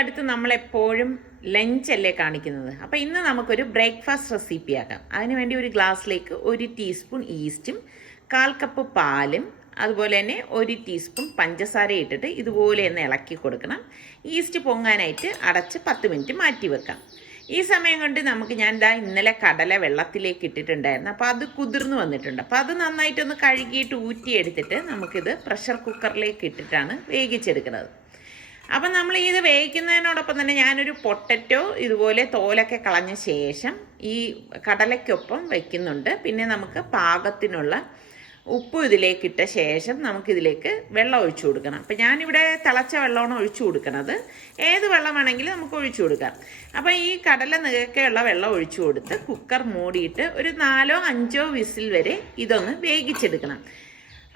അടുത്ത് നമ്മളെപ്പോഴും ലഞ്ചല്ലേ കാണിക്കുന്നത്. അപ്പോൾ ഇന്ന് നമുക്കൊരു ബ്രേക്ക്ഫാസ്റ്റ് റെസിപ്പി ആക്കാം. അതിനുവേണ്ടി ഒരു ഗ്ലാസ്സിലേക്ക് 1 ടീസ്പൂൺ ഈസ്റ്റും 1/4 കപ്പ് പാലും അതുപോലെ തന്നെ 1 ടീസ്പൂൺ പഞ്ചസാര ഇട്ടിട്ട് ഇതുപോലെ ഒന്ന് ഇളക്കി കൊടുക്കണം. ഈസ്റ്റ് പൊങ്ങാനായിട്ട് അടച്ച് 10 മിനിറ്റ് മാറ്റി വെക്കാം. ഈ സമയം കൊണ്ട് ഞാൻ ഇന്നലെ കടല വെള്ളത്തിലേക്ക് ഇട്ടിട്ടുണ്ടായിരുന്നു. അപ്പോൾ അത് കുതിർന്ന് വന്നിട്ടുണ്ട്. അപ്പോൾ അത് നന്നായിട്ടൊന്ന് കഴുകിയിട്ട് ഊറ്റിയെടുത്തിട്ട് നമുക്കിത് പ്രഷർ കുക്കറിലേക്ക് ഇട്ടിട്ടാണ് വേവിച്ചെടുക്കുന്നത്. അപ്പം നമ്മൾ ഇത് വേവിക്കുന്നതിനോടൊപ്പം തന്നെ ഞാനൊരു പൊട്ടറ്റോ ഇതുപോലെ തോലൊക്കെ കളഞ്ഞ ശേഷം ഈ കടലയ്ക്കൊപ്പം വയ്ക്കുന്നുണ്ട്. പിന്നെ നമുക്ക് പാകത്തിനുള്ള ഉപ്പും ഇതിലേക്ക് ഇട്ട ശേഷം നമുക്കിതിലേക്ക് വെള്ളം ഒഴിച്ചു കൊടുക്കണം. അപ്പം ഞാനിവിടെ തിളച്ച വെള്ളമാണ് ഒഴിച്ചു കൊടുക്കുന്നത്. ഏത് വെള്ളം വേണമെങ്കിലും നമുക്ക് ഒഴിച്ചു കൊടുക്കാം. അപ്പം ഈ കടല നികക്കെയുള്ള വെള്ളം ഒഴിച്ചു കൊടുത്ത് കുക്കർ മൂടിയിട്ട് ഒരു 4-5 വിസിൽ വരെ ഇതൊന്ന് വേവിച്ചെടുക്കണം.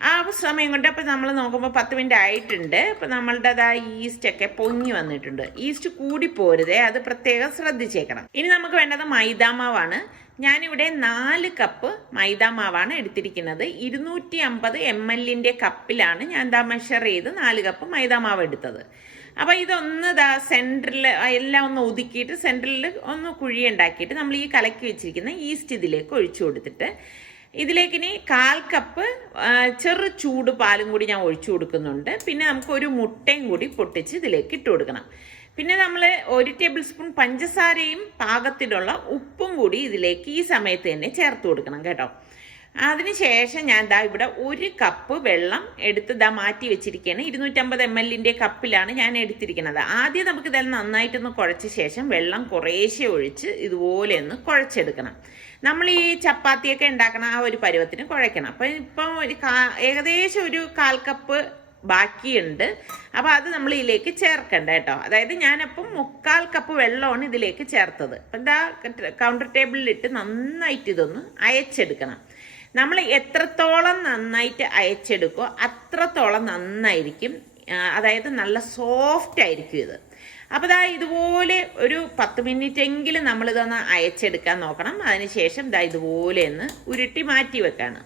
ആ സമയം കൊണ്ട് അപ്പം നമ്മൾ നോക്കുമ്പോൾ 10 മിനിറ്റ് ആയിട്ടുണ്ട്. അപ്പം നമ്മളുടെ ഈസ്റ്റൊക്കെ പൊങ്ങി വന്നിട്ടുണ്ട്. ഈസ്റ്റ് കൂടി പോരുതേ, അത് പ്രത്യേകം ശ്രദ്ധിച്ചേക്കണം. ഇനി നമുക്ക് വേണ്ടത് മൈദാമാവാണ്. ഞാനിവിടെ 4 കപ്പ് മൈദാമാവാണ് എടുത്തിരിക്കുന്നത്. 250 ml കപ്പിലാണ് ഞാൻ മെഷർ ചെയ്ത് 4 കപ്പ് മൈദാമാവ് എടുത്തത്. അപ്പോൾ ഇതൊന്ന് സെൻറ്ററിൽ എല്ലാം ഒന്ന് ഒതുക്കിയിട്ട് സെൻറ്ററിൽ ഒന്ന് കുഴി ഉണ്ടാക്കിയിട്ട് നമ്മൾ ഈ കലക്കി വെച്ചിരിക്കുന്ന ഈസ്റ്റ് ഇതിലേക്ക് ഒഴിച്ചു കൊടുത്തിട്ട് ഇതിലേക്ക് ഇനി 1/4 കപ്പ് ചെറു ചൂട് പാലും കൂടി ഞാൻ ഒഴിച്ചു കൊടുക്കുന്നുണ്ട്. പിന്നെ നമുക്ക് ഒരു മുട്ടയും കൂടി പൊട്ടിച്ച് ഇതിലേക്ക് ഇട്ട് കൊടുക്കണം. പിന്നെ നമ്മൾ 1 ടേബിൾ സ്പൂൺ പഞ്ചസാരയും പാകത്തിനുള്ള ഉപ്പും കൂടി ഇതിലേക്ക് ഈ സമയത്ത് തന്നെ ചേർത്ത് കൊടുക്കണം കേട്ടോ. അതിനുശേഷം ഞാൻ ഇവിടെ 1 കപ്പ് വെള്ളം എടുത്ത് മാറ്റി വെച്ചിരിക്കുകയാണ്. 250 ml കപ്പിലാണ് ഞാൻ എടുത്തിരിക്കുന്നത്. ആദ്യം നമുക്ക് ഇതെല്ലാം നന്നായിട്ടൊന്ന് കുഴച്ച ശേഷം വെള്ളം കുറേശ്ശെ ഒഴിച്ച് ഇതുപോലെ ഒന്ന് കുഴച്ചെടുക്കണം. നമ്മൾ ഈ ചപ്പാത്തിയൊക്കെ ഉണ്ടാക്കണം ആ ഒരു പരുവത്തിന് കുഴയ്ക്കണം. അപ്പം ഇപ്പം ഏകദേശം ഒരു 1/4 കപ്പ് ബാക്കിയുണ്ട്. അപ്പോൾ അത് നമ്മൾ ഇതിലേക്ക് ചേർക്കണ്ട കേട്ടോ. അതായത് ഞാനപ്പം 1/4 കപ്പ് വെള്ളമാണ് ഇതിലേക്ക് ചേർത്തത്. അപ്പം കൗണ്ടർ ടേബിളിലിട്ട് നന്നായിട്ട് ഇതൊന്ന് അയച്ചെടുക്കണം. നമ്മൾ എത്രത്തോളം നന്നായിട്ട് അയച്ചെടുക്കോ അത്രത്തോളം നന്നായിരിക്കും. അതായത് നല്ല സോഫ്റ്റ് ആയിരിക്കും ഇത്. അപ്പോൾ ഇതുപോലെ ഒരു 10 മിനിറ്റ് എങ്കിലും നമ്മളിതൊന്ന് അയച്ചെടുക്കാൻ നോക്കണം. അതിനുശേഷം ഇതുപോലെ ഒന്ന് ഉരുട്ടി മാറ്റി വെക്കാണ്.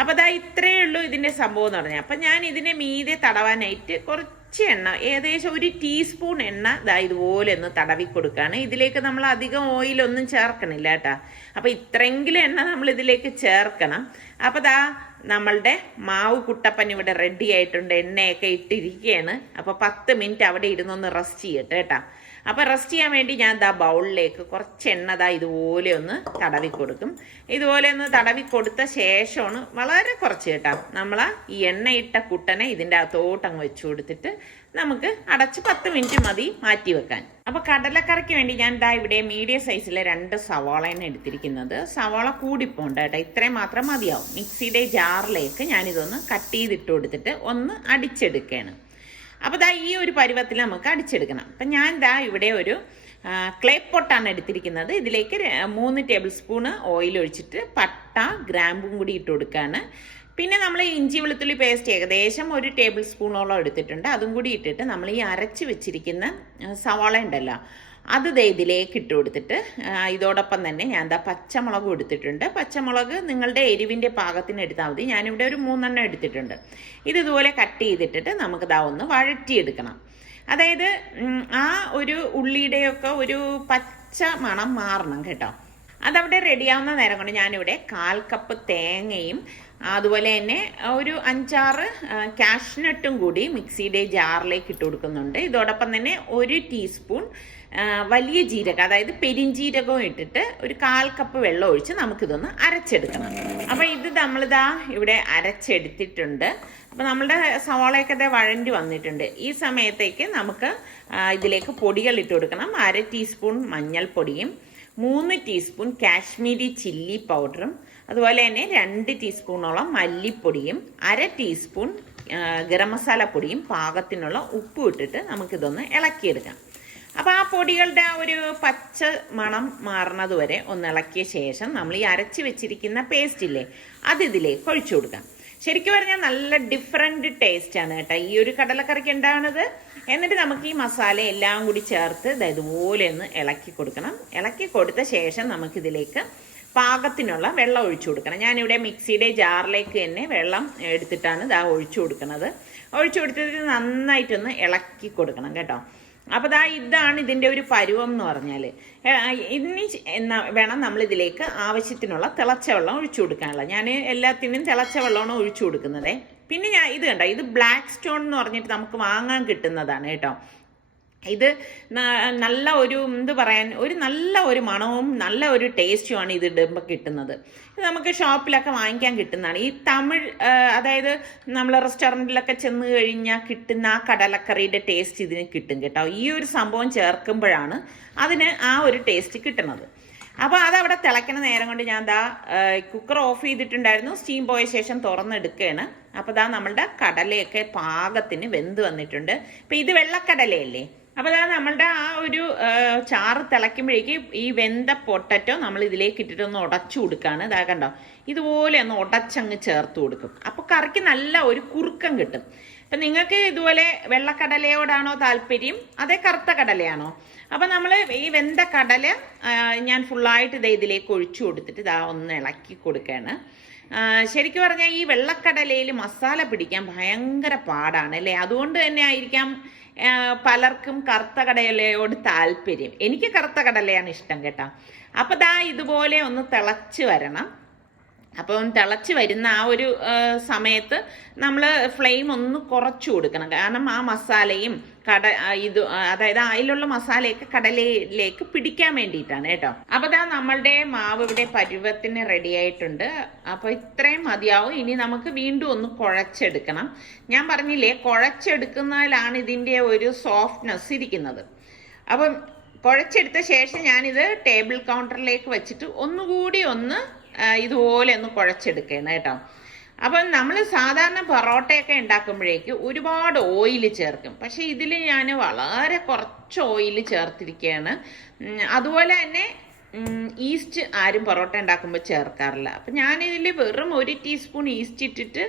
അപ്പോൾ ഇത്രയേ ഉള്ളൂ ഇതിൻ്റെ സംഭവം എന്ന് പറഞ്ഞാൽ. അപ്പം ഞാൻ ഇതിനെ മീതെ തടവാനായിട്ട് കുറച്ച് എണ്ണ, ഏകദേശം 1 ടീസ്പൂൺ എണ്ണ ഇതുപോലെ ഒന്ന് തടവി കൊടുക്കുകയാണ്. ഇതിലേക്ക് നമ്മൾ അധികം ഓയിലൊന്നും ചേർക്കണില്ല കേട്ടോ. അപ്പോൾ ഇത്രയെങ്കിലും എണ്ണ നമ്മൾ ഇതിലേക്ക് ചേർക്കണം. അപ്പോൾ നമ്മളുടെ മാവ് കുട്ടപ്പൻ ഇവിടെ റെഡി ആയിട്ടുണ്ട്. എണ്ണയൊക്കെ ഇട്ടിരിക്കുകയാണ്. അപ്പോൾ 10 മിനിറ്റ് അവിടെ ഇരുന്നൊന്ന് റെസ്റ്റ് ചെയ്യട്ടെ കേട്ടോ. അപ്പോൾ റെസ്റ്റ് ചെയ്യാൻ വേണ്ടി ഞാൻ ബൗളിലേക്ക് കുറച്ച് എണ്ണ ഇതുപോലെ ഒന്ന് തടവി കൊടുക്കും. ഇതുപോലെ ഒന്ന് തടവി കൊടുത്ത ശേഷമാണ്, വളരെ കുറച്ച് കേട്ടോ, നമ്മൾ ഈ എണ്ണയിട്ട കുട്ടനെ ഇതിൻ്റെ അകത്തോട്ട് അങ്ങ് വെച്ച് കൊടുത്തിട്ട് നമുക്ക് അടച്ച് 10 മിനിറ്റ് മതി മാറ്റി വെക്കാൻ. അപ്പോൾ കടലക്കറിക്ക് വേണ്ടി ഞാൻ ഇവിടെ മീഡിയം സൈസിലെ 2 സവാളയാണ് എടുത്തിരിക്കുന്നത്. സവാള കൂടിപ്പോണ്ട് കേട്ടോ, ഇത്രയും മാത്രം മതിയാവും. മിക്സിയുടെ ജാറിലേക്ക് ഞാനിതൊന്ന് കട്ട് ചെയ്തിട്ട് കൊടുത്തിട്ട് ഒന്ന് അടിച്ചെടുക്കുകയാണ്. അപ്പോൾ ഈ ഒരു പരുവത്തിൽ നമുക്ക് അടിച്ചെടുക്കണം. അപ്പം ഞാൻ ഇവിടെ ഒരു ക്ലേ പോട്ടാണ് എടുത്തിരിക്കുന്നത്. ഇതിലേക്ക് 3 ടേബിൾ സ്പൂണ് ഓയിൽ ഒഴിച്ചിട്ട് പട്ട ഗ്രാമ്പും കൂടി ഇട്ട് കൊടുക്കുകയാണ്. പിന്നെ നമ്മൾ ഇഞ്ചി വെളുത്തുള്ളി പേസ്റ്റ് ഏകദേശം 1 ടേബിൾ സ്പൂണോളം എടുത്തിട്ടുണ്ട്. അതും കൂടി ഇട്ടിട്ട് നമ്മൾ ഈ അരച്ച് വെച്ചിരിക്കുന്ന സവാള ഉണ്ടല്ലോ അത് ഇതിലേക്ക് ഇട്ട് കൊടുത്തിട്ട് ഇതോടൊപ്പം തന്നെ ഞാൻ പച്ചമുളകും എടുത്തിട്ടുണ്ട്. പച്ചമുളക് നിങ്ങളുടെ എരിവിൻ്റെ പാകത്തിന് എടുത്താൽ മതി. ഞാനിവിടെ ഒരു 3 എണ്ണം എടുത്തിട്ടുണ്ട്. ഇതുപോലെ കട്ട് ചെയ്തിട്ടിട്ട് നമുക്ക് ഒന്ന് വഴറ്റിയെടുക്കണം. അതായത് ആ ഒരു ഉള്ളിയുടെയൊക്കെ ഒരു പച്ച മണം മാറണം കേട്ടോ. അതവിടെ റെഡിയാവുന്ന നേരം കൊണ്ട് ഞാനിവിടെ 1/4 കപ്പ് തേങ്ങയും അതുപോലെ തന്നെ ഒരു 5-6 കാഷ്നട്ടും കൂടി മിക്സിയുടെ ജാറിലേക്ക് ഇട്ട് കൊടുക്കുന്നുണ്ട്. ഇതോടൊപ്പം തന്നെ 1 ടീസ്പൂൺ വലിയ ജീരകം, അതായത് പെരിഞ്ജീരകവും ഇട്ടിട്ട് ഒരു 1/4 കപ്പ് വെള്ളം ഒഴിച്ച് നമുക്കിതൊന്ന് അരച്ചെടുക്കണം. അപ്പോൾ ഇത് ഇവിടെ അരച്ചെടുത്തിട്ടുണ്ട്. അപ്പോൾ നമ്മളുടെ സവാളയൊക്കെ വഴണ്ടി വന്നിട്ടുണ്ട്. ഈ സമയത്തേക്ക് നമുക്ക് ഇതിലേക്ക് പൊടികൾ ഇട്ട് കൊടുക്കണം. 1/2 ടീസ്പൂൺ മഞ്ഞൾപ്പൊടിയും 3 ടീസ്പൂൺ കാശ്മീരി ചില്ലി പൗഡറും അതുപോലെ തന്നെ 2 ടീസ്പൂണോളം മല്ലിപ്പൊടിയും 1/2 ടീസ്പൂൺ ഗരം മസാല പൊടിയും പാകത്തിനുള്ള ഉപ്പും ഇട്ടിട്ട് നമുക്കിതൊന്ന് ഇളക്കിയെടുക്കാം. അപ്പോൾ ആ പൊടികളുടെ ഒരു പച്ച മണം മാറുന്നത് വരെ ഒന്ന് ഇളക്കിയ ശേഷം നമ്മൾ ഈ അരച്ച് വെച്ചിരിക്കുന്ന പേസ്റ്റ് ഇല്ലേ അത് ഇതിലേക്ക് ഒഴിച്ചു കൊടുക്കാം. ശരിക്കും പറഞ്ഞാൽ നല്ല ഡിഫറെൻറ്റ് ടേസ്റ്റാണ് കേട്ടോ ഈ ഒരു കടലക്കറിക്ക് ഉണ്ടാകുന്നത്. എന്നിട്ട് നമുക്ക് ഈ മസാല എല്ലാം കൂടി ചേർത്ത് ഇതുപോലെ ഒന്ന് ഇളക്കി കൊടുക്കണം. ഇളക്കി കൊടുത്ത ശേഷം നമുക്കിതിലേക്ക് പാകത്തിനുള്ള വെള്ളം ഒഴിച്ചു കൊടുക്കണം. ഞാനിവിടെ മിക്സിയുടെ ജാറിലേക്ക് തന്നെ വെള്ളം എടുത്തിട്ടാണ് ഒഴിച്ചു കൊടുക്കുന്നത്. ഒഴിച്ചു കൊടുത്തിട്ട് നന്നായിട്ടൊന്ന് ഇളക്കി കൊടുക്കണം കേട്ടോ. അപ്പോൾ ഇതാണ് ഇതിൻ്റെ ഒരു പരുവം എന്ന് പറഞ്ഞാൽ. ഇനി വേണം നമ്മളിതിലേക്ക് ആവശ്യത്തിനുള്ള തിളച്ച വെള്ളം ഒഴിച്ചു കൊടുക്കാനുള്ള. ഞാൻ എല്ലാത്തിനും തിളച്ച വെള്ളമാണ് ഒഴിച്ചു കൊടുക്കുന്നത്. പിന്നെ ഇത് കണ്ടോ, ഇത് ബ്ലാക്ക് സ്റ്റോൺ എന്ന് പറഞ്ഞിട്ട് നമുക്ക് വാങ്ങാൻ കിട്ടുന്നതാണ് കേട്ടോ. ഇത് നല്ല ഒരു നല്ല ഒരു മണവും നല്ല ഒരു ടേസ്റ്റുമാണ് ഇത് ഇടുമ്പോൾ കിട്ടുന്നത്. ഇത് നമുക്ക് ഷോപ്പിലൊക്കെ വാങ്ങിക്കാൻ കിട്ടുന്നതാണ്. ഈ തമിഴ്, അതായത് നമ്മൾ റെസ്റ്റോറൻറ്റിലൊക്കെ ചെന്ന് കഴിഞ്ഞാൽ കിട്ടുന്ന ആ കടലക്കറിയുടെ ടേസ്റ്റ് ഇതിന് കിട്ടും കേട്ടോ. ഈ ഒരു സംഭവം ചേർക്കുമ്പോഴാണ് അതിന് ആ ഒരു ടേസ്റ്റ് കിട്ടുന്നത്. അപ്പോൾ അതവിടെ തിളയ്ക്കുന്ന നേരം കൊണ്ട് ഞാൻ കുക്കർ ഓഫ് ചെയ്തിട്ടുണ്ടായിരുന്നു. സ്റ്റീം പോയ ശേഷം തുറന്നെടുക്കുകയാണ്. അപ്പോൾ നമ്മളുടെ കടലയൊക്കെ പാകത്തിന് വെന്ത് വന്നിട്ടുണ്ട്. ഇപ്പം ഇത് വെള്ളക്കടലയല്ലേ. അപ്പോൾ നമ്മളുടെ ആ ഒരു ചാറ് തിളയ്ക്കുമ്പോഴേക്ക് ഈ വെന്ത പൊട്ടറ്റോ നമ്മൾ ഇതിലേക്ക് ഇട്ടിട്ടൊന്ന് ഉടച്ചു കൊടുക്കുകയാണ്. കണ്ടോ, ഇതുപോലെ ഒന്ന് ഉടച്ചങ്ങ് ചേർത്ത് കൊടുക്കും. അപ്പോൾ കറിക്ക് നല്ല ഒരു കുറുക്കം കിട്ടും. അപ്പം നിങ്ങൾക്ക് ഇതുപോലെ വെള്ളക്കടലയോടാണോ താല്പര്യം, അതേ കറുത്ത കടലയാണോ? അപ്പം നമ്മൾ ഈ വെന്ത കടല ഞാൻ ഫുള്ളായിട്ട് ഇതിലേക്ക് ഒഴിച്ചു കൊടുത്തിട്ട് ഒന്ന് ഇളക്കി കൊടുക്കുകയാണ്. ശരിക്കും പറഞ്ഞാൽ ഈ വെള്ളക്കടലയിൽ മസാല പിടിക്കാൻ ഭയങ്കര പാടാണ് അല്ലേ. അതുകൊണ്ട് തന്നെ ആയിരിക്കാം പലർക്കും കറുത്ത കടലയോട് താല്പര്യം. എനിക്ക് കറുത്ത കടലയാണ് ഇഷ്ടം കേട്ടോ. അപ്പം ഇതുപോലെ ഒന്ന് തിളച്ച് വരണം. അപ്പം തിളച്ച് വരുന്ന ആ ഒരു സമയത്ത് നമ്മൾ ഫ്ലെയിം ഒന്ന് കുറച്ചു കൊടുക്കണം. കാരണം ആ മസാലയും അതായത് അതിലുള്ള മസാലയൊക്കെ കടലയിലേക്ക് പിടിക്കാൻ വേണ്ടിയിട്ടാണ് കേട്ടോ. അപ്പോൾ നമ്മളുടെ മാവ് ഇവിടെ പരുവത്തിന് റെഡി ആയിട്ടുണ്ട്. അപ്പോൾ ഇത്രയും മതിയാവും. ഇനി നമുക്ക് വീണ്ടും ഒന്ന് കുഴച്ചെടുക്കണം. ഞാൻ പറഞ്ഞില്ലേ, കുഴച്ചെടുക്കുന്നതിലാണ് ഇതിൻ്റെ ഒരു സോഫ്റ്റ്നെസ് ഇരിക്കുന്നത്. അപ്പം കുഴച്ചെടുത്ത ശേഷം ഞാനിത് ടേബിൾ കൗണ്ടറിലേക്ക് വെച്ചിട്ട് ഒന്നുകൂടി ഇതുപോലെ ഒന്ന് കുഴച്ചെടുക്കണം കേട്ടോ. അപ്പം നമ്മൾ സാധാരണ പൊറോട്ടയൊക്കെ ഉണ്ടാക്കുമ്പോഴേക്ക് ഒരുപാട് ഓയിൽ ചേർക്കും. പക്ഷെ ഇതിൽ ഞാൻ വളരെ കുറച്ച് ഓയിൽ ചേർത്തിരിക്കുകയാണ്. അതുപോലെ തന്നെ ഈസ്റ്റ് ആരും പൊറോട്ട ഉണ്ടാക്കുമ്പോൾ ചേർക്കാറില്ല. അപ്പം ഞാനിതിൽ വെറും 1 ടീസ്പൂൺ ഈസ്റ്റ് ഇട്ടിട്ട്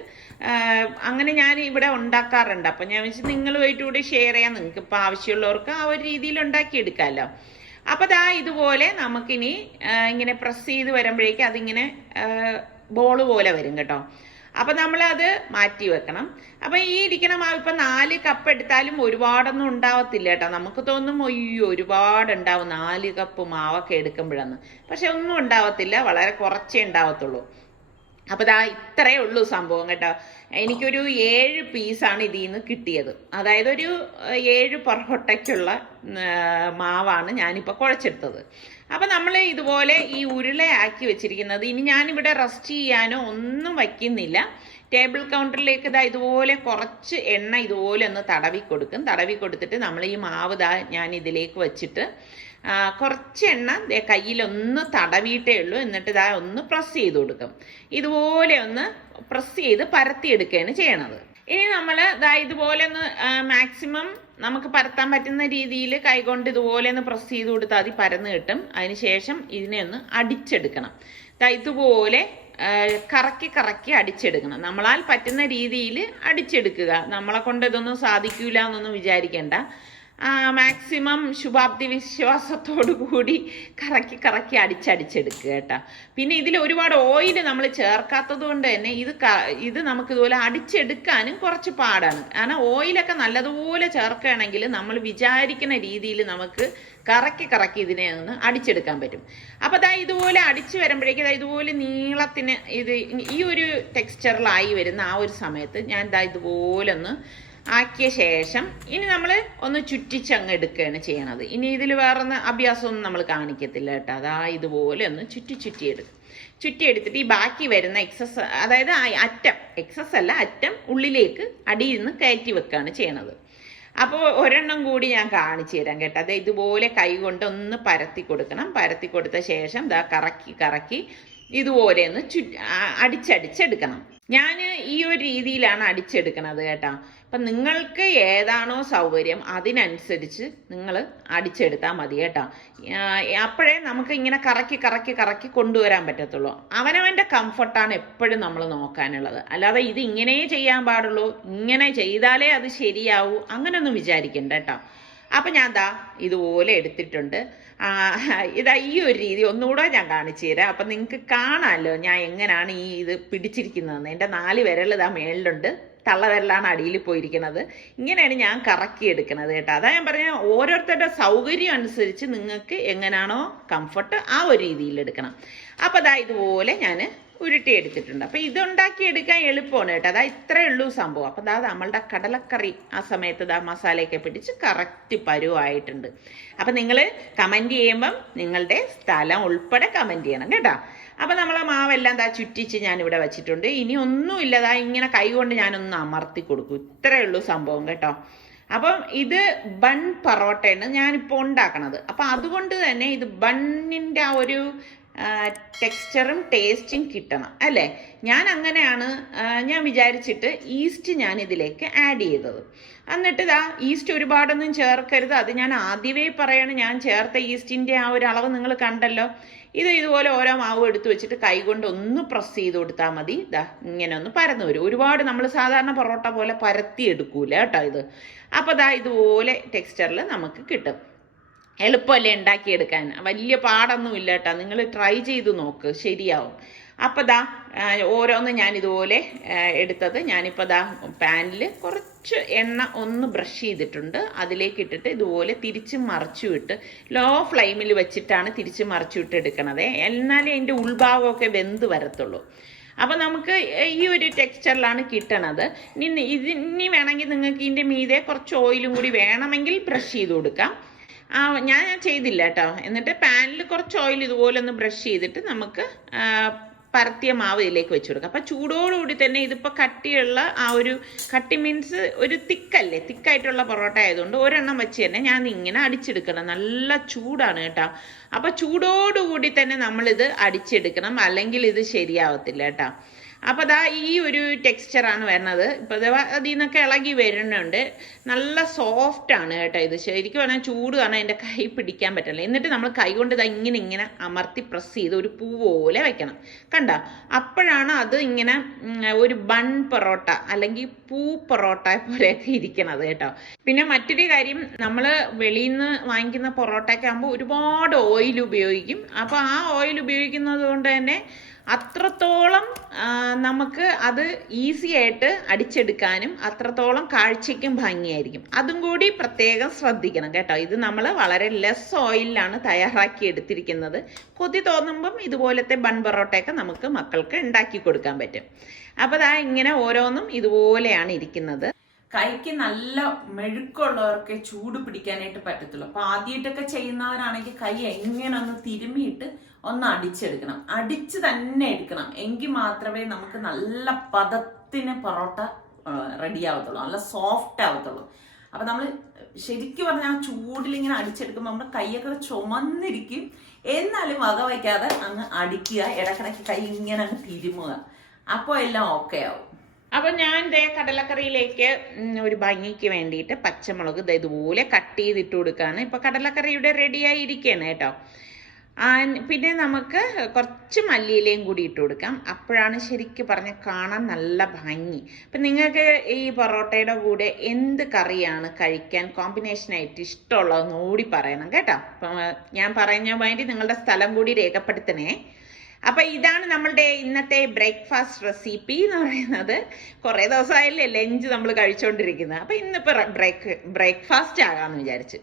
അങ്ങനെ ഞാൻ ഇവിടെ ഉണ്ടാക്കാറുണ്ട്. അപ്പം ഞാൻ വെച്ച് നിങ്ങളുമായിട്ട് കൂടി ഷെയർ ചെയ്യാം. നിങ്ങൾക്ക് ഇപ്പോൾ ആവശ്യമുള്ളവർക്ക് ആ ഒരു രീതിയിൽ ഉണ്ടാക്കിയെടുക്കാമല്ലോ. അപ്പോൾ ഇതുപോലെ നമുക്കിനി ഇങ്ങനെ പ്രസ് ചെയ്ത് വരുമ്പോഴേക്ക് അതിങ്ങനെ ബോള് പോലെ വരും കേട്ടോ. അപ്പം നമ്മളത് മാറ്റി വെക്കണം. അപ്പം ഈ ഇരിക്കണ മാവ് ഇപ്പം 4 കപ്പ് എടുത്താലും ഒരുപാടൊന്നും ഉണ്ടാവത്തില്ല കേട്ടോ. നമുക്ക് തോന്നും അയ്യോ ഒരുപാട് ഉണ്ടാവും 4 കപ്പ് മാവൊക്കെ എടുക്കുമ്പോഴെന്ന്. പക്ഷെ ഒന്നും ഉണ്ടാവത്തില്ല, വളരെ കുറച്ചേ ഉണ്ടാവത്തുള്ളൂ. അപ്പോൾ ഇത്രയേ ഉള്ളൂ സംഭവം കേട്ടോ. എനിക്കൊരു 7 പീസാണ് ഇതിൽ നിന്ന് കിട്ടിയത്. അതായത് ഒരു 7 പൊറോട്ടയ്ക്കുള്ള മാവാണ് ഞാനിപ്പോൾ കുഴച്ചെടുത്തത്. അപ്പം നമ്മൾ ഇതുപോലെ ഈ ഉരുളയാക്കി വെച്ചിരിക്കുന്നത് ഇനി ഞാനിവിടെ റെസ്റ്റ് ചെയ്യാനോ ഒന്നും വയ്ക്കുന്നില്ല. ടേബിൾ കൗണ്ടറിലേക്ക് ഇതുപോലെ കുറച്ച് എണ്ണ ഇതുപോലെ ഒന്ന് തടവി കൊടുക്കും. തടവി കൊടുത്തിട്ട് നമ്മൾ ഈ മാവ് ഞാൻ ഇതിലേക്ക് വെച്ചിട്ട് കുറച്ച് എണ്ണ കയ്യിലൊന്ന് തടവിയിട്ടേ ഉള്ളൂ. എന്നിട്ട് ഒന്ന് പ്രസ് ചെയ്ത് കൊടുക്കും. ഇതുപോലെ ഒന്ന് പ്രസ് ചെയ്ത് പരത്തിയെടുക്കുകയാണ് ചെയ്യണത്. ഇനി നമ്മൾ ഇതുപോലെ ഒന്ന് മാക്സിമം നമുക്ക് പരത്താൻ പറ്റുന്ന രീതിയിൽ കൈകൊണ്ട് ഇതുപോലെ ഒന്ന് പ്രസ് ചെയ്ത് കൊടുത്താൽ മതി, പരന്ന് കിട്ടും. അതിനുശേഷം ഇതിനെ ഒന്ന് അടിച്ചെടുക്കണം. ഇതുപോലെ കറക്കി കറക്കി അടിച്ചെടുക്കണം. നമ്മളാൽ പറ്റുന്ന രീതിയിൽ അടിച്ചെടുക്കുക. നമ്മളെ കൊണ്ട് ഇതൊന്നും സാധിക്കൂല എന്നൊന്നും വിചാരിക്കേണ്ട. മാക്സിമം ശുഭാപ്തി വിശ്വാസത്തോടു കൂടി കറക്കി കറക്കി അടിച്ചെടുക്കുക കേട്ടോ. പിന്നെ ഇതിൽ ഒരുപാട് ഓയിൽ നമ്മൾ ചേർക്കാത്തത് കൊണ്ട് തന്നെ ഇത് നമുക്ക് ഇതുപോലെ അടിച്ചെടുക്കാനും കുറച്ച് പാടാണ്. കാരണം ഓയിലൊക്കെ നല്ലതുപോലെ ചേർക്കുകയാണെങ്കിൽ നമ്മൾ വിചാരിക്കുന്ന രീതിയിൽ നമുക്ക് കറക്കി കറക്കി ഇതിനെ ഒന്ന് അടിച്ചെടുക്കാൻ പറ്റും. അപ്പോൾ ഇതുപോലെ അടിച്ചു വരുമ്പോഴേക്കും ഇതുപോലെ നീളത്തിന് ഈ ഒരു ടെക്സ്ചറിലായി വരുന്ന ആ ഒരു സമയത്ത് ഞാൻ ഇതുപോലെ ഒന്ന് ആക്കിയ ശേഷം ഇനി നമ്മൾ ഒന്ന് ചുറ്റിച്ചങ്ങ് എടുക്കുകയാണ് ചെയ്യണത്. ഇനി ഇതിൽ വേറൊന്ന് അഭ്യാസമൊന്നും നമ്മൾ കാണിക്കത്തില്ല കേട്ടോ. ഇതുപോലെ ഒന്ന് ചുറ്റിയെടുത്തിട്ട് ഈ ബാക്കി വരുന്ന എക്സസ്, അതായത് അറ്റം എക്സസ് അല്ല, അറ്റം ഉള്ളിലേക്ക് അടിയിൽ നിന്ന് കയറ്റി വെക്കുകയാണ് ചെയ്യണത്. അപ്പോൾ ഒരെണ്ണം കൂടി ഞാൻ കാണിച്ചു തരാം കേട്ടോ. ഇതുപോലെ കൈ കൊണ്ട് ഒന്ന് പരത്തി കൊടുക്കണം. പരത്തി കൊടുത്ത ശേഷം കറക്കി കറക്കി ഇതുപോലെ ഒന്ന് അടിച്ചെടുക്കണം. ഞാൻ ഈ ഒരു രീതിയിലാണ് അടിച്ചെടുക്കണത് കേട്ടോ. അപ്പം നിങ്ങൾക്ക് ഏതാണോ സൗകര്യം അതിനനുസരിച്ച് നിങ്ങൾ അടിച്ചെടുത്താൽ മതി കേട്ടോ. അപ്പോഴേ നമുക്ക് ഇങ്ങനെ കറക്കി കറക്കി കറക്കി കൊണ്ടുവരാൻ പറ്റത്തുള്ളൂ. അവനവൻ്റെ കംഫർട്ടാണ് എപ്പോഴും നമ്മൾ നോക്കാനുള്ളത്. അല്ലാതെ ഇത് ഇങ്ങനെ ചെയ്യാൻ പാടുള്ളൂ, ഇങ്ങനെ ചെയ്താലേ അത് ശരിയാവൂ, അങ്ങനെയൊന്നും വിചാരിക്കണ്ട കേട്ടോ. അപ്പം ഞാൻ ഇതുപോലെ എടുത്തിട്ടുണ്ട്. ഈ ഒരു രീതി ഒന്നുകൂടെ ഞാൻ കാണിച്ചു തരാം. അപ്പം നിങ്ങൾക്ക് കാണാമല്ലോ ഞാൻ എങ്ങനെയാണ് ഇത് പിടിച്ചിരിക്കുന്നതെന്ന്. എൻ്റെ 4 വിരൽ മേളിലുണ്ട്. തള്ളവിരലാണ് അടിയിൽ പോയിരിക്കുന്നത്. ഇങ്ങനെയാണ് ഞാൻ കറക്കി എടുക്കുന്നത് കേട്ടോ. അതാ ഞാൻ പറഞ്ഞ ഓരോരുത്തരുടെ സൗകര്യം അനുസരിച്ച് നിങ്ങൾക്ക് എങ്ങനെയാണോ കംഫർട്ട് ആ ഒരു രീതിയിൽ എടുക്കണം. അപ്പോൾ അതാ ഇതുപോലെ ഞാൻ ഉരുട്ടി എടുത്തിട്ടുണ്ട്. അപ്പോൾ ഇതുണ്ടാക്കിയെടുക്കാൻ എളുപ്പമാണ് കേട്ടോ. അതാ ഇത്രയേ ഉള്ളൂ സംഭവം. അപ്പോൾ അതാ നമ്മളുടെ കടലക്കറി ആ സമയത്ത് ഇതാ മസാലയൊക്കെ പിടിച്ച് കറക്റ്റ് പരുവായിട്ടുണ്ട്. അപ്പം നിങ്ങൾ കമൻറ്റ് ചെയ്യുമ്പം നിങ്ങളുടെ സ്ഥലം ഉൾപ്പെടെ കമൻറ്റ് ചെയ്യണം കേട്ടോ. അപ്പം നമ്മളെ മാവെല്ലാം ദാ ചുറ്റിച്ച് ഞാനിവിടെ വെച്ചിട്ടുണ്ട്. ഇനി ഒന്നുമില്ല, ദാ ഇങ്ങനെ കൈ കൊണ്ട് ഞാനൊന്ന് അമർത്തി കൊടുക്കും. ഇത്രയേ ഉള്ളൂ സംഭവം കേട്ടോ. അപ്പം ഇത് ബൺ പൊറോട്ടയാണ് ഞാനിപ്പോൾ ഉണ്ടാക്കണത്. അപ്പം അതുകൊണ്ട് തന്നെ ഇത് ബണ്ണിൻ്റെ ആ ഒരു ടെക്സ്ചറും ടേസ്റ്റും കിട്ടണം അല്ലേ. ഞാൻ അങ്ങനെയാണ് ഞാൻ വിചാരിച്ചിട്ട് ഈസ്റ്റ് ഞാൻ ഇതിലേക്ക് ആഡ് ചെയ്തത്. എന്നിട്ട് ഇതാ ഈസ്റ്റ് ഒരുപാടൊന്നും ചേർക്കരുത്, അത് ഞാൻ ആദ്യമേ പറയാണ്. ഞാൻ ചേർത്ത ഈസ്റ്റിൻ്റെ ആ ഒരു അളവ് നിങ്ങൾ കണ്ടല്ലോ. ഇതുപോലെ ഓരോ മാവ് എടുത്ത് വെച്ചിട്ട് കൈ കൊണ്ട് ഒന്ന് പ്രസ് ചെയ്ത് കൊടുത്താൽ മതി. ഇതാ ഇങ്ങനെ ഒന്ന് പരന്നു വരും. ഒരുപാട് നമ്മൾ സാധാരണ പൊറോട്ട പോലെ പരത്തി എടുക്കൂല കേട്ടോ ഇത്. അപ്പോൾ ദാ ഇതുപോലെ ടെക്സ്ചറിൽ നമുക്ക് കിട്ടും. എളുപ്പമല്ലേ ഉണ്ടാക്കിയെടുക്കാൻ, വലിയ പാടൊന്നുമില്ല കേട്ടോ. നിങ്ങൾ ട്രൈ ചെയ്ത് നോക്ക്, ശരിയാവും. അപ്പോൾ ദാ ഓരോന്ന് ഞാൻ ഇതുപോലെ എടുത്തത് ഞാനിപ്പോൾ ദാ പാനിൽ കുറച്ച് എണ്ണ ഒന്ന് ബ്രഷ് ചെയ്തിട്ടുണ്ട്. അതിലേക്ക് ഇട്ടിട്ട് ഇതുപോലെ തിരിച്ച് മറിച്ചു വിട്ട് ലോ ഫ്ലെയിമിൽ വെച്ചിട്ടാണ് തിരിച്ച് മറിച്ചു വിട്ട് എടുക്കണത്. എന്നാലേ അതിൻ്റെ ഉൾഭാഗമൊക്കെ വെന്ത് വരത്തുള്ളൂ. അപ്പോൾ നമുക്ക് ഈ ഒരു ടെക്സ്ചറിലാണ് കിട്ടണത്. ഇനി വേണമെങ്കിൽ നിങ്ങൾക്ക് ഇതിൻ്റെ മീതെ കുറച്ച് ഓയിലും കൂടി വേണമെങ്കിൽ ബ്രഷ് ചെയ്ത് കൊടുക്കാം. ഞാൻ ചെയ്തില്ല കേട്ടോ. എന്നിട്ട് പാനിൽ കുറച്ച് ഓയിൽ ഇതുപോലെ ഒന്ന് ബ്രഷ് ചെയ്തിട്ട് നമുക്ക് പരത്തിയ മാവ് ഇതിലേക്ക് വെച്ച് കൊടുക്കാം. അപ്പം ചൂടോടുകൂടി തന്നെ ഇതിപ്പോൾ കട്ടിയുള്ള ആ ഒരു കട്ടി മീൻസ് ഒരു തിക്കായിട്ടുള്ള പൊറോട്ട ആയതുകൊണ്ട് ഒരെണ്ണം വെച്ച് തന്നെ ഞാൻ ഇങ്ങനെ അടിച്ചെടുക്കണം. നല്ല ചൂടാണ് കേട്ടോ. അപ്പം ചൂടോടുകൂടി തന്നെ നമ്മളിത് അടിച്ചെടുക്കണം, അല്ലെങ്കിൽ ഇത് ശരിയാവത്തില്ല കേട്ടോ. അപ്പോൾ അതാ ഈ ഒരു ടെക്സ്ചറാണ് വരുന്നത്. ഇപ്പോൾ അതിൽ നിന്നൊക്കെ ഇളകി വരുന്നുണ്ട്. നല്ല സോഫ്റ്റാണ് കേട്ടോ ഇത്. ശരിക്കും പറഞ്ഞാൽ ചൂട് കാരണം എൻ്റെ കൈ പിടിക്കാൻ പറ്റില്ല. എന്നിട്ട് നമ്മൾ കൈ കൊണ്ട് ഇതാ ഇങ്ങനെ അമർത്തി പ്രസ് ചെയ്ത് ഒരു പൂ പോലെ വെക്കണം. കണ്ടോ? അപ്പോഴാണ് അത് ഇങ്ങനെ ഒരു ബൺ പൊറോട്ട അല്ലെങ്കിൽ പൂ പൊറോട്ട പോലെയൊക്കെ ഇരിക്കണത് കേട്ടോ. പിന്നെ മറ്റൊരു കാര്യം, നമ്മൾ വെളിയിൽ നിന്ന് വാങ്ങിക്കുന്ന പൊറോട്ടയൊക്കെ ആകുമ്പോൾ ഒരുപാട് ഓയിൽ ഉപയോഗിക്കും. അപ്പോൾ ആ ഓയിൽ ഉപയോഗിക്കുന്നത് കൊണ്ട് തന്നെ അത്രത്തോളം നമുക്ക് അത് ഈസി ആയിട്ട് അടിച്ചെടുക്കാനും അത്രത്തോളം കാഴ്ചയ്ക്കും ഭംഗിയായിരിക്കും. അതും കൂടി പ്രത്യേകം ശ്രദ്ധിക്കണം കേട്ടോ. ഇത് നമ്മൾ വളരെ ലെസ് ഓയിലാണ് തയ്യാറാക്കി എടുത്തിരിക്കുന്നത്. കൊതി തോന്നുമ്പം ഇതുപോലത്തെ ബൺ പൊറോട്ടയൊക്കെ നമുക്ക് മക്കൾക്ക് ഉണ്ടാക്കി കൊടുക്കാൻ പറ്റും. അപ്പോൾ ദാ ഇങ്ങനെ ഓരോന്നും ഇതുപോലെയാണ് ഇരിക്കുന്നത്. കൈക്ക് നല്ല മെഴുക്കുള്ളവർക്ക് ചൂട് പിടിക്കാനായിട്ട് പറ്റത്തുള്ളൂ. അപ്പോൾ ആദ്യമായിട്ടൊക്കെ ചെയ്യുന്നവരാണെങ്കിൽ കൈ എങ്ങനെ ഒന്ന് തിരുമ്മിയിട്ട് ഒന്ന് അടിച്ചെടുക്കണം. അടിച്ച് തന്നെ എടുക്കണം, എങ്കിൽ മാത്രമേ നമുക്ക് നല്ല പദത്തിന് പൊറോട്ട റെഡി ആവത്തുള്ളൂ, നല്ല സോഫ്റ്റ് ആവത്തുള്ളൂ. അപ്പം നമ്മൾ ശരിക്കും പറഞ്ഞാൽ ആ ചൂടിലിങ്ങനെ അടിച്ചെടുക്കുമ്പോൾ നമ്മുടെ കൈയൊക്കെ ചുമന്നിരിക്കും. എന്നാലും വക വയ്ക്കാതെ അങ്ങ് അടിക്കുക, ഇടക്കിടയ്ക്ക് കൈ ഇങ്ങനെ അങ്ങ് തിരുമുക. അപ്പോൾ എല്ലാം ഓക്കെ ആവും. അപ്പോൾ ഞാൻ ഇതേ കടലക്കറിയിലേക്ക് ഒരു ഭംഗിക്ക് വേണ്ടിയിട്ട് പച്ചമുളക് ഇതുപോലെ കട്ട് ചെയ്തിട്ട് കൊടുക്കുകയാണ്. ഇപ്പോൾ കടലക്കറിയുടെ റെഡിയായി ഇരിക്കുകയാണ് കേട്ടോ. പിന്നെ നമുക്ക് കുറച്ച് മല്ലിയിലയും കൂടി ഇട്ട് കൊടുക്കാം. അപ്പോഴാണ് ശരിക്കും പറഞ്ഞാൽ കാണാൻ നല്ല ഭംഗി. അപ്പം നിങ്ങൾക്ക് ഈ പൊറോട്ടയുടെ കൂടെ എന്ത് കറിയാണ് കഴിക്കാൻ കോമ്പിനേഷനായിട്ട് ഇഷ്ടമുള്ളതെന്ന് കൂടി പറയണം കേട്ടോ. അപ്പം ഞാൻ പറഞ്ഞ വേണ്ടി നിങ്ങളുടെ സ്ഥലം കൂടി രേഖപ്പെടുത്തണേ. അപ്പം ഇതാണ് നമ്മളുടെ ഇന്നത്തെ ബ്രേക്ക്ഫാസ്റ്റ് റെസിപ്പി എന്ന് പറയുന്നത്. കുറേ ദിവസമായില്ലേ ലഞ്ച് നമ്മൾ കഴിച്ചുകൊണ്ടിരിക്കുന്നത്. അപ്പം ഇന്നിപ്പോൾ ബ്രേക്ക്ഫാസ്റ്റ് ആകാമെന്ന് വിചാരിച്ച്.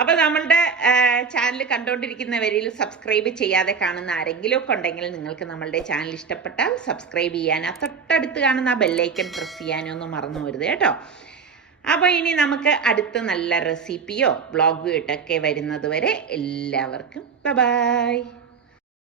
അപ്പോൾ നമ്മളുടെ ചാനൽ കണ്ടുകൊണ്ടിരിക്കുന്നവരിൽ സബ്സ്ക്രൈബ് ചെയ്യാതെ കാണുന്ന ആരെങ്കിലും ഒക്കെ ഉണ്ടെങ്കിൽ നിങ്ങൾക്ക് നമ്മളുടെ ചാനൽ ഇഷ്ടപ്പെട്ടാൽ സബ്സ്ക്രൈബ് ചെയ്യാൻ, തൊട്ടടുത്ത് കാണുന്ന ആ ബെല്ലൈക്കൺ പ്രസ് ചെയ്യാനൊന്നും മറന്നു പോരുത് കേട്ടോ. അപ്പോൾ ഇനി നമുക്ക് അടുത്ത നല്ല റെസിപ്പിയോ വ്ളോഗോ ഇട്ടൊക്കെ വരുന്നത് വരെ എല്ലാവർക്കും ബൈ.